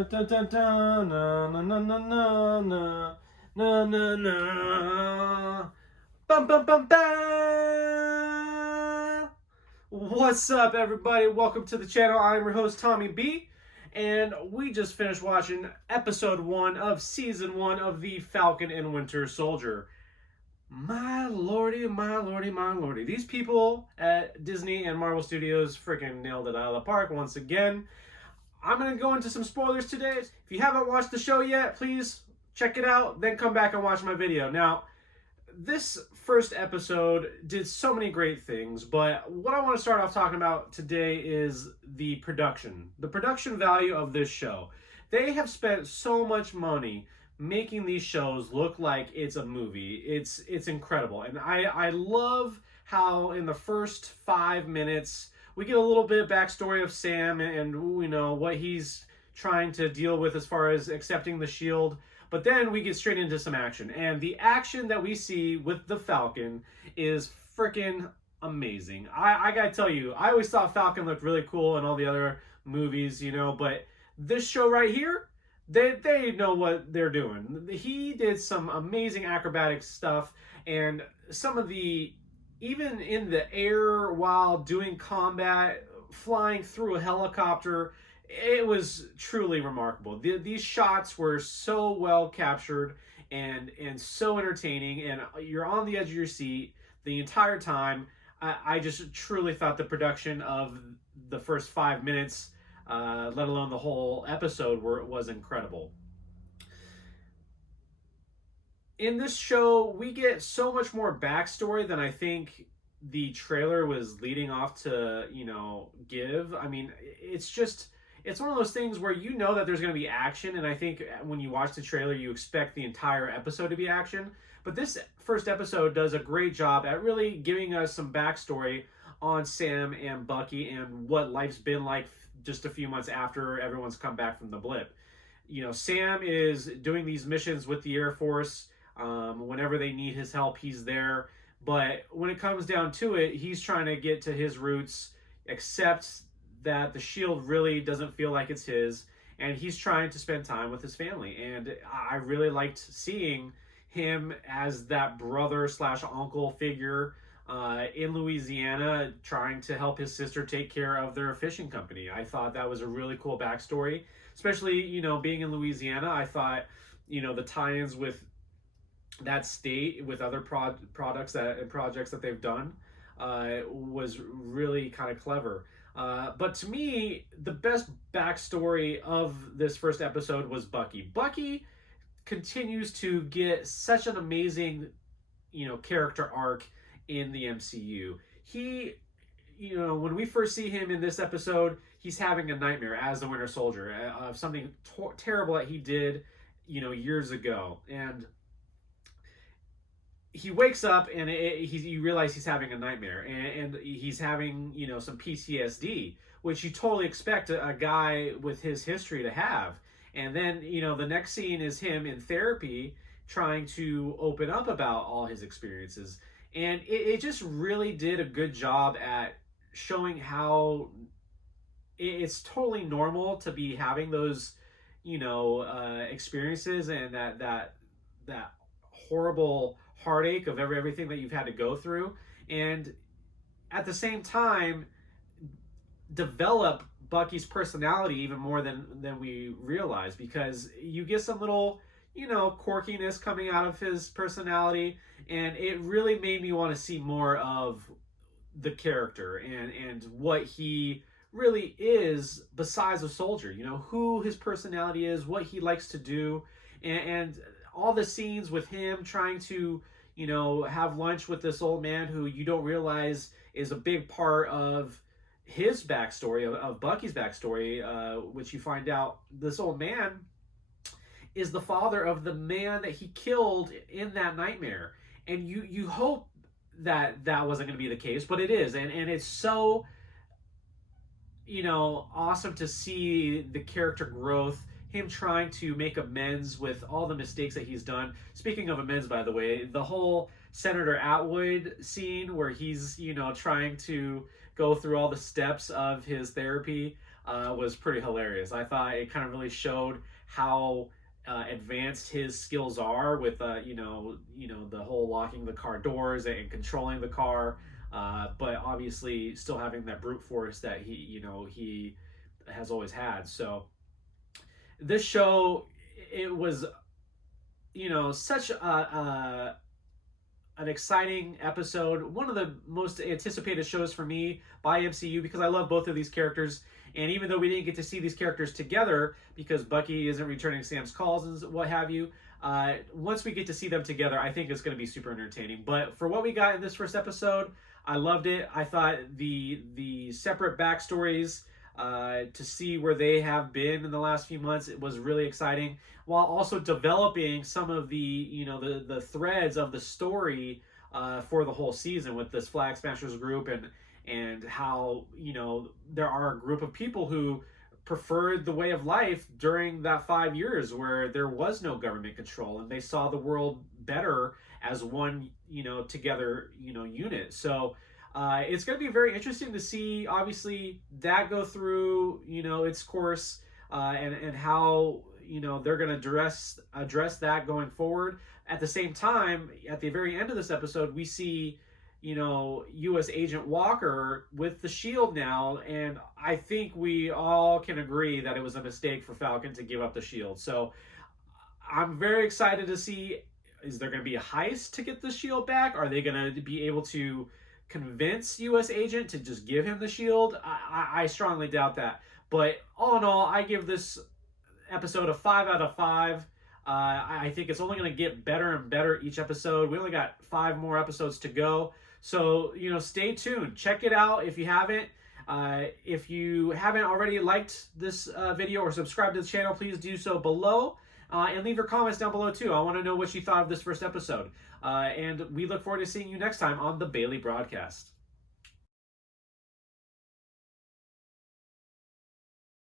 Dun, dun, dun, dun, na, na, na, na, na, na, na, na, na. Bum, bum, bum, bum. What's up, everybody? Welcome to the channel. I'm your host, Tommy B. And we just finished watching episode 1 of season 1 of the Falcon and Winter Soldier. My lordy, my lordy, my lordy. These people at Disney and Marvel Studios freaking nailed it out of the park once again. I'm going to go into some spoilers today. If you haven't watched the show yet, please check it out, then come back and watch my video. Now, this first episode did so many great things, but what I want to start off talking about today is the production value of this show. They have spent so much money making these shows look like it's a movie. It's incredible. And I love how in the first 5 minutes we get a little bit of backstory of Sam and we know what he's trying to deal with as far as accepting the shield. But then we get straight into some action. And the action that we see with the Falcon is freaking amazing. I gotta tell you, I always thought Falcon looked really cool in all the other movies, you know, but this show right here, they know what they're doing. He did some amazing acrobatic stuff, and some of the, even in the air while doing combat, flying through a helicopter, it was truly remarkable. These shots were so well captured and so entertaining, and you're on the edge of your seat the entire time. I just truly thought the production of the first 5 minutes, let alone the whole episode, was incredible. In this show, we get so much more backstory than I think the trailer was leading off to, give. I mean, it's one of those things where you know that there's going to be action, and I think when you watch the trailer, you expect the entire episode to be action. But this first episode does a great job at really giving us some backstory on Sam and Bucky and what life's been like just a few months after everyone's come back from the blip. Sam is doing these missions with the Air Force. Whenever they need his help, he's there. But when it comes down to it, he's trying to get to his roots, accept that the shield really doesn't feel like it's his, and he's trying to spend time with his family. And I really liked seeing him as that brother slash uncle figure in Louisiana, trying to help his sister take care of their fishing company. I thought that was a really cool backstory, especially, being in Louisiana. I thought, the tie-ins with that state with other projects that they've done was really kind of clever. But to me, the best backstory of this first episode was Bucky. Bucky continues to get such an amazing, character arc in the MCU. He, when we first see him in this episode, he's having a nightmare as the Winter Soldier of something terrible that he did, years ago. And he wakes up and you realize he's having a nightmare, and he's having, some PTSD, which you totally expect a guy with his history to have. And then, the next scene is him in therapy trying to open up about all his experiences. And it just really did a good job at showing how it's totally normal to be having those, experiences, and that horrible heartache of everything that you've had to go through, and at the same time develop Bucky's personality even more than we realize, because you get some little quirkiness coming out of his personality, and it really made me want to see more of the character and what he really is besides a soldier, who his personality is, what he likes to do, and all the scenes with him trying to, have lunch with this old man who you don't realize is a big part of his backstory, of Bucky's backstory, which you find out this old man is the father of the man that he killed in that nightmare. And you hope that wasn't going to be the case, but it is. And it's so, awesome to see the character growth, him trying to make amends with all the mistakes that he's done. Speaking of amends, by the way, the whole Senator Atwood scene where he's, trying to go through all the steps of his therapy, was pretty hilarious. I thought it kind of really showed how advanced his skills are with the whole locking the car doors and controlling the car, but obviously still having that brute force that he has always had. So this show, it was such an exciting episode, one of the most anticipated shows for me by MCU, because I love both of these characters. And even though we didn't get to see these characters together because Bucky isn't returning Sam's calls and what have you, once we get to see them together, I think it's going to be super entertaining. But for what we got in this first episode, I loved it. I thought the separate backstories to see where they have been in the last few months, it was really exciting, while also developing some of the threads of the story for the whole season with this Flag Smashers group, and how there are a group of people who preferred the way of life during that 5 years where there was no government control, and they saw the world better as one together unit. So it's going to be very interesting to see, obviously, that go through its course, and how they're going to address that going forward. At the same time, at the very end of this episode, we see U.S. Agent Walker with the shield now, and I think we all can agree that it was a mistake for Falcon to give up the shield. So I'm very excited to see, is there going to be a heist to get the shield back? Are they going to be able to convince U.S. Agent to just give him the shield? I strongly doubt that. But all in all, I give this episode a 5 out of 5. I think it's only going to get better and better each episode. We only got 5 more episodes to go. So, stay tuned. Check it out if you haven't. If you haven't already liked this video or subscribed to the channel, please do so below. And leave your comments down below too. I want to know what you thought of this first episode. And we look forward to seeing you next time on the Bailey Broadcast.